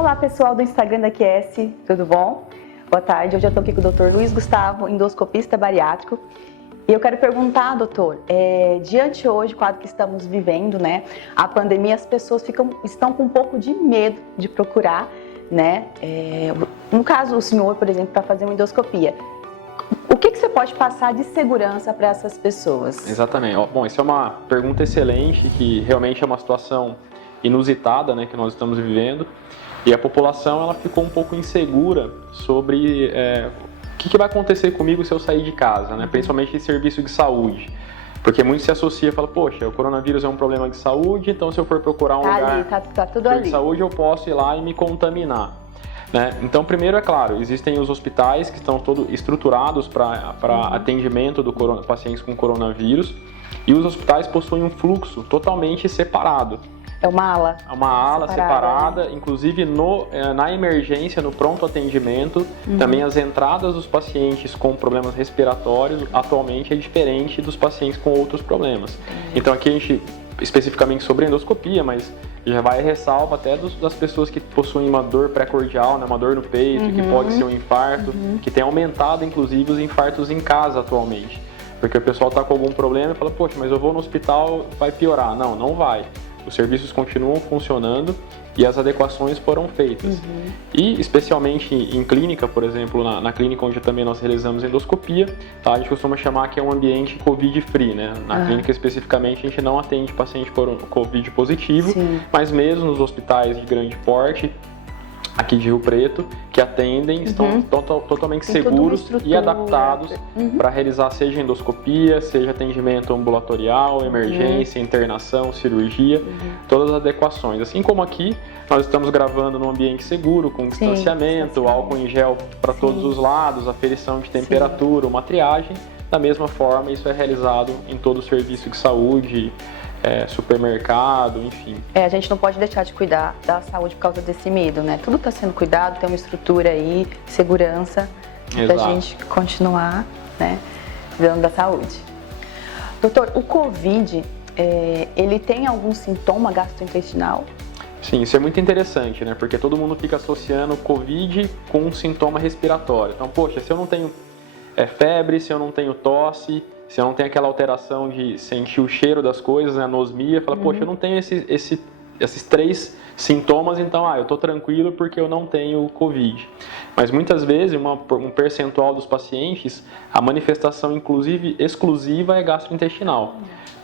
Olá pessoal do Instagram da QS, tudo bom? Boa tarde, hoje eu estou aqui com o Dr. Luiz Gustavo, endoscopista bariátrico. E eu quero perguntar, doutor, diante hoje, quadro que estamos vivendo, né, a pandemia, as pessoas estão com um pouco de medo de procurar, né, no caso o senhor, por exemplo, para fazer uma endoscopia. O que você pode passar de segurança para essas pessoas? Exatamente. Bom, isso é uma pergunta excelente, que realmente é uma situação inusitada, né, que nós estamos vivendo. E a população ela ficou um pouco insegura sobre o que vai acontecer comigo se eu sair de casa, né? Principalmente em serviço de saúde. Porque muito se associa e fala, poxa, o coronavírus é um problema de saúde, então se eu for procurar um lugar tá tudo ali. de saúde, eu posso ir lá e me contaminar. Né? Então, primeiro, é claro, existem os hospitais que estão todos estruturados para atendimento do pacientes com coronavírus, e os hospitais possuem um fluxo totalmente separado. É uma ala. É uma ala separada, inclusive na emergência, no pronto atendimento, também as entradas dos pacientes com problemas respiratórios atualmente é diferente dos pacientes com outros problemas. Então aqui a gente, especificamente sobre endoscopia, mas já vai ressalva até das pessoas que possuem uma dor pré-cordial, né, uma dor no peito, que pode ser um infarto, que tem aumentado inclusive os infartos em casa atualmente. Porque o pessoal está com algum problema e fala, poxa, mas eu vou no hospital, vai piorar. Não, não vai. Os serviços continuam funcionando e as adequações foram feitas. E especialmente em clínica, por exemplo, na clínica onde também nós realizamos endoscopia, tá? A gente costuma chamar que é um ambiente Covid-free, né? Na clínica especificamente a gente não atende paciente Covid positivo, mas mesmo nos hospitais de grande porte, aqui de Rio Preto, que atendem, estão totalmente seguros e adaptados para realizar seja endoscopia, seja atendimento ambulatorial, emergência, internação, cirurgia, todas as adequações. Assim como aqui, nós estamos gravando num ambiente seguro, com distanciamento, álcool em gel para todos os lados, aferição de temperatura, uma triagem. Da mesma forma, isso é realizado em todo o serviço de saúde, supermercado, enfim. A gente não pode deixar de cuidar da saúde por causa desse medo, né? Tudo está sendo cuidado, tem uma estrutura aí, segurança, para a gente continuar, né, cuidando da saúde. Doutor, o Covid, ele tem algum sintoma gastrointestinal? Sim, isso é muito interessante, né? Porque todo mundo fica associando o Covid com um sintoma respiratório. Então, poxa, se eu não tenho febre, se eu não tenho tosse, se eu não tenho aquela alteração de sentir o cheiro das coisas, né, anosmia, fala, poxa, eu não tenho esses três sintomas, então, eu tô tranquilo porque eu não tenho Covid. Mas muitas vezes, um percentual dos pacientes, a manifestação, inclusive, exclusiva é gastrointestinal.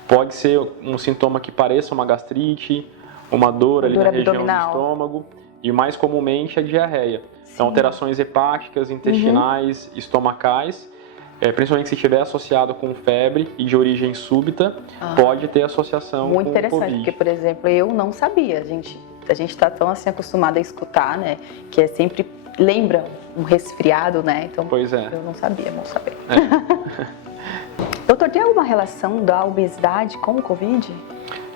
Pode ser um sintoma que pareça uma gastrite, uma dor ali na região do estômago, e mais comumente a diarreia. Então, alterações hepáticas, intestinais, estomacais, principalmente se estiver associado com febre e de origem súbita, pode ter associação com o Covid. Muito interessante, porque, por exemplo, eu não sabia. A gente está tão assim acostumado a escutar, né, que sempre lembra um resfriado, né? Então, pois é. Eu não sabia, bom saber. Doutor, tem alguma relação da obesidade com o Covid?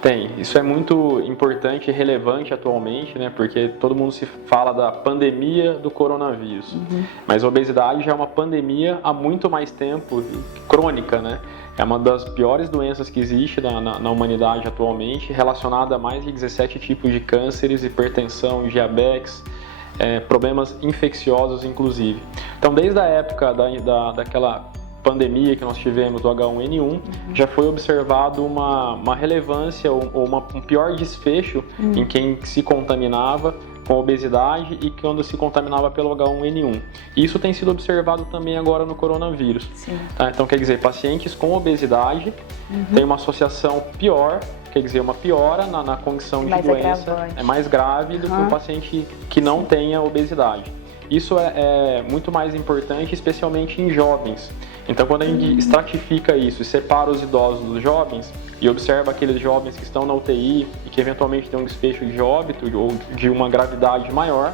Tem, isso é muito importante e relevante atualmente, né? Porque todo mundo se fala da pandemia do coronavírus, mas a obesidade já é uma pandemia há muito mais tempo, crônica, né? É uma das piores doenças que existe na humanidade atualmente, relacionada a mais de 17 tipos de cânceres, hipertensão, diabetes, problemas infecciosos inclusive. Então, desde a época daquela pandemia que nós tivemos do H1N1, já foi observado uma relevância ou um pior desfecho em quem se contaminava com obesidade e quando se contaminava pelo H1N1. Isso tem sido observado também agora no coronavírus. Tá? Então, quer dizer, pacientes com obesidade têm uma associação pior, quer dizer, uma piora na condição de doença, é mais grave do que um paciente que não tenha obesidade. Isso é muito mais importante, especialmente em jovens. Então, quando a gente estratifica isso e separa os idosos dos jovens e observa aqueles jovens que estão na UTI e que eventualmente têm um desfecho de óbito ou de uma gravidade maior,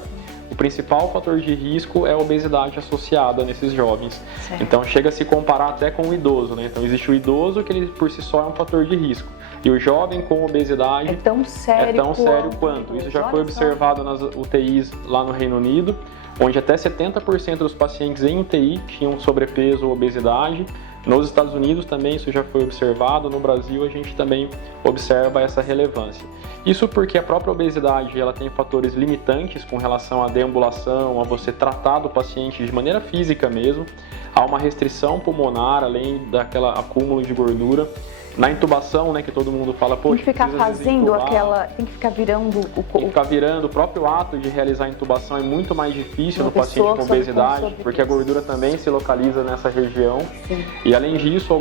o principal fator de risco é a obesidade associada nesses jovens. Então, chega a se comparar até com o idoso, né? Então, existe o idoso que ele por si só é um fator de risco. E o jovem com obesidade é tão sério quanto. Isso já foi observado nas UTIs lá no Reino Unido, onde até 70% dos pacientes em UTI tinham sobrepeso ou obesidade, Nos Estados Unidos também isso já foi observado, no Brasil a gente também observa essa relevância. Isso porque a própria obesidade ela tem fatores limitantes com relação à deambulação, a você tratar do paciente de maneira física mesmo, há uma restrição pulmonar, além daquela acúmulo de gordura. Na intubação, né, que todo mundo fala, poxa, tem que ficar fazendo tem que ficar virando tem que ficar virando, o próprio ato de realizar a intubação é muito mais difícil no paciente com obesidade, porque a gordura também se localiza nessa região. Sim. E além disso,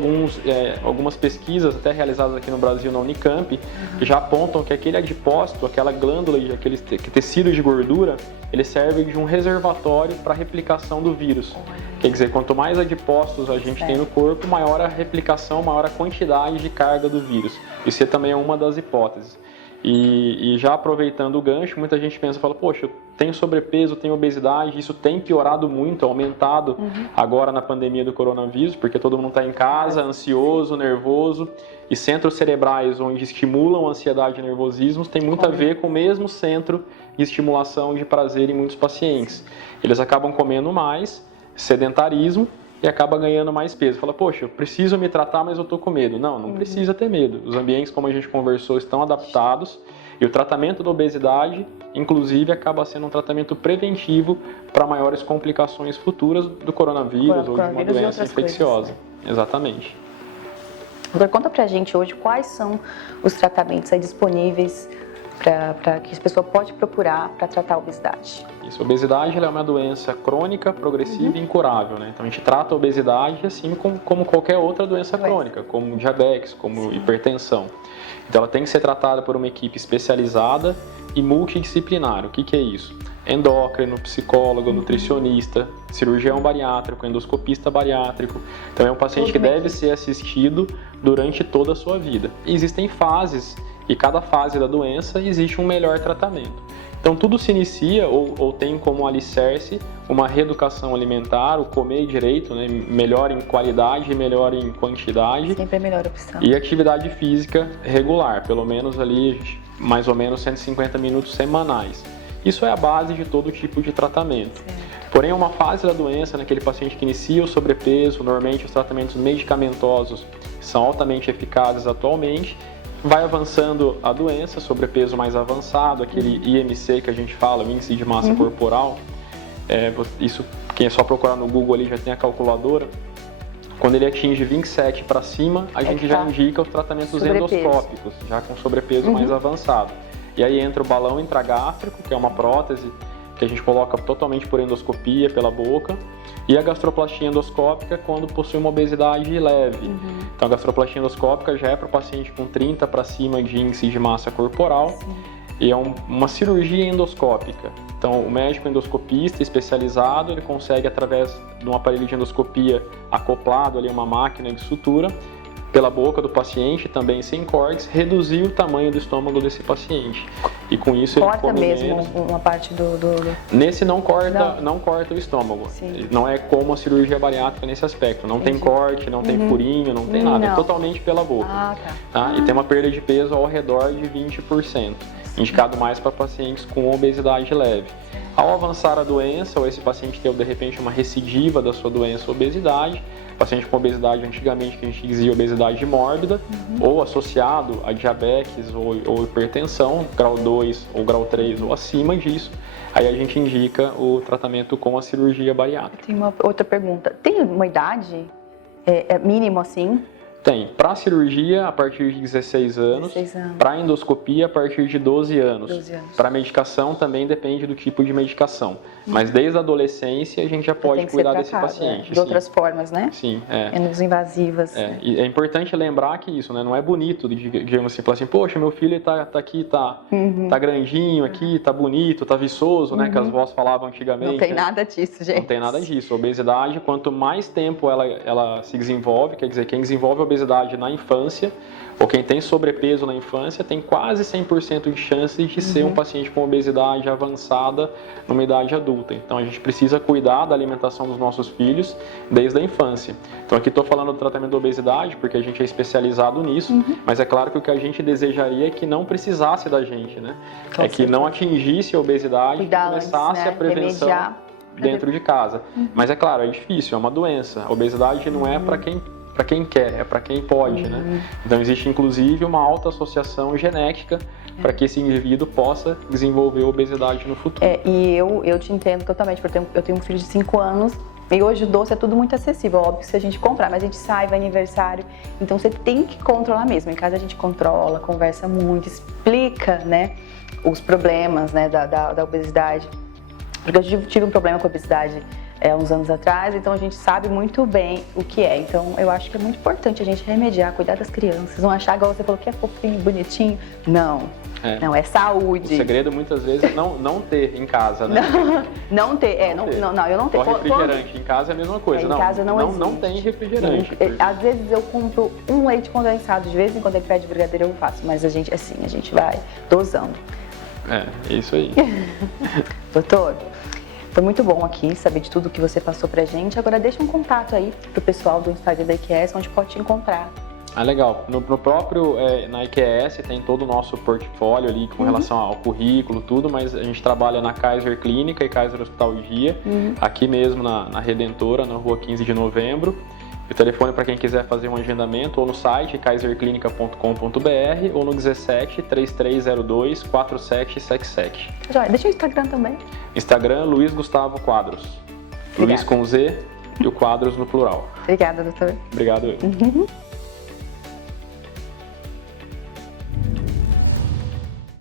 algumas pesquisas, até realizadas aqui no Brasil na Unicamp, já apontam que aquele adipócito, aquela glândula, aquele tecido de gordura, ele serve de um reservatório para a replicação do vírus. Quer dizer, quanto mais adipócitos a gente tem no corpo, maior a replicação, maior a quantidade de carga do vírus. Isso também é uma das hipóteses. E já aproveitando o gancho, muita gente pensa, fala, poxa, eu tenho sobrepeso, tenho obesidade, isso tem piorado muito, aumentado agora na pandemia do coronavírus, porque todo mundo está em casa, ansioso, nervoso, e centros cerebrais onde estimulam a ansiedade e nervosismo tem muito a ver com o mesmo centro de estimulação de prazer em muitos pacientes. Eles acabam comendo mais, sedentarismo, e acaba ganhando mais peso. Fala, poxa, eu preciso me tratar, mas eu tô com medo. Não precisa ter medo. Os ambientes, como a gente conversou, estão adaptados e o tratamento da obesidade, inclusive, acaba sendo um tratamento preventivo para maiores complicações futuras do coronavírus ou de uma doença infecciosa. Exatamente. Doutor, conta pra gente hoje quais são os tratamentos aí disponíveis para que a pessoa pode procurar para tratar a obesidade. Isso, a obesidade ela é uma doença crônica, progressiva e incurável, né? Então a gente trata a obesidade assim como qualquer outra doença crônica, como diabetes, como hipertensão. Então ela tem que ser tratada por uma equipe especializada e multidisciplinar. O que é isso? Endócrino, psicólogo, nutricionista, cirurgião bariátrico, endoscopista bariátrico. Então é um paciente que deve ser assistido durante toda a sua vida. E existem fases e cada fase da doença existe um melhor tratamento. Então tudo se inicia ou tem como alicerce uma reeducação alimentar, o comer direito, né? Melhor em qualidade e melhor em quantidade. Sempre a melhor opção. E atividade física regular, pelo menos ali mais ou menos 150 minutos semanais. Isso é a base de todo tipo de tratamento. Porém, uma fase da doença, naquele paciente que inicia o sobrepeso, normalmente os tratamentos medicamentosos são altamente eficazes atualmente, vai avançando a doença, sobrepeso mais avançado, aquele IMC que a gente fala, o índice de massa corporal, isso quem é só procurar no Google ali já tem a calculadora. Quando ele atinge 27 para cima, a gente já indica os tratamentos endoscópicos, já com sobrepeso mais avançado. E aí entra o balão intragástrico, que é uma prótese que a gente coloca totalmente por endoscopia, pela boca, e a gastroplastia endoscópica quando possui uma obesidade leve. Então a gastroplastia endoscópica já é para o paciente com 30 para cima de índice de massa corporal, e é uma cirurgia endoscópica. Então o médico endoscopista especializado, ele consegue através de um aparelho de endoscopia acoplado ali a uma máquina de sutura, pela boca do paciente, também sem cortes, reduzir o tamanho do estômago desse paciente. E com isso ele come mesmo menos. Uma parte do... Nesse não corta o estômago. Não é como a cirurgia bariátrica nesse aspecto. Não tem corte, não tem furinho, não tem nada. É totalmente pela boca. E tem uma perda de peso ao redor de 20%. Indicado mais para pacientes com obesidade leve. Ao avançar a doença, ou esse paciente ter de repente uma recidiva da sua doença obesidade, paciente com obesidade, antigamente que a gente dizia obesidade mórbida, ou associado a diabetes ou hipertensão, grau 2 ou grau 3 ou acima disso, aí a gente indica o tratamento com a cirurgia bariátrica. Tem uma outra pergunta. Tem uma idade mínimo assim? Tem. Para cirurgia, a partir de 16 anos. Para endoscopia, a partir de 12 anos. Para medicação, também depende do tipo de medicação. Mas desde a adolescência, a gente já pode cuidar desse paciente. De outras formas, né? Sim. Menos invasivas. E é importante lembrar que isso, né? Não é bonito, digamos assim, falar assim, poxa, meu filho tá aqui, tá grandinho aqui, tá bonito, tá viçoso, né? Que as vós falavam antigamente. Não tem nada disso, gente. Não tem nada disso. A obesidade, quanto mais tempo ela se desenvolve, quer dizer, quem desenvolve a obesidade na infância, ou quem tem sobrepeso na infância, tem quase 100% de chances de ser um paciente com obesidade avançada numa idade adulta. Então a gente precisa cuidar da alimentação dos nossos filhos desde a infância. Então aqui estou falando do tratamento da obesidade, porque a gente é especializado nisso, mas é claro que o que a gente desejaria é que não precisasse da gente, né? Que não atingisse a obesidade e começasse a prevenção dentro de casa. Mas é claro, é difícil, é uma doença. A obesidade não é para quem para quem quer, é para quem pode, né? Então existe inclusive uma autoassociação genética para que esse indivíduo possa desenvolver obesidade no futuro. E eu te entendo totalmente, porque eu tenho um filho de 5 anos e hoje o doce é tudo muito acessível, óbvio que se a gente comprar, mas a gente sai, vai aniversário, então você tem que controlar mesmo. Em casa a gente controla, conversa muito, explica, né, os problemas, né, da obesidade. Porque eu tive um problema com a obesidade uns anos atrás, então a gente sabe muito bem o que é. Então eu acho que é muito importante a gente remediar, cuidar das crianças, não achar igual você falou que é fofinho, bonitinho. Não, não, é saúde. O segredo muitas vezes é não ter em casa, né? Não ter, eu não tenho. Refrigerante em casa é a mesma coisa, em casa não tem refrigerante. Às vezes eu compro um leite condensado, de vez em quando ele pede brigadeiro eu faço, mas a gente vai dosando. É isso aí. Doutor, foi muito bom aqui saber de tudo que você passou pra gente. Agora deixa um contato aí pro pessoal do Instagram da IQS, onde pode te encontrar. Legal. No próprio, na IQS tem todo o nosso portfólio ali com relação ao currículo, tudo, mas a gente trabalha na Kaiser Clínica e Kaiser Hospital Dia, aqui mesmo na Redentora, na rua 15 de novembro. O telefone para quem quiser fazer um agendamento ou no site kaiserclinica.com.br ou no 17 3302 4777. Deixa o Instagram também. Instagram, Luiz Gustavo Quadros. Obrigada. Luiz com Z e o Quadros no plural. Obrigada, doutor. Obrigado.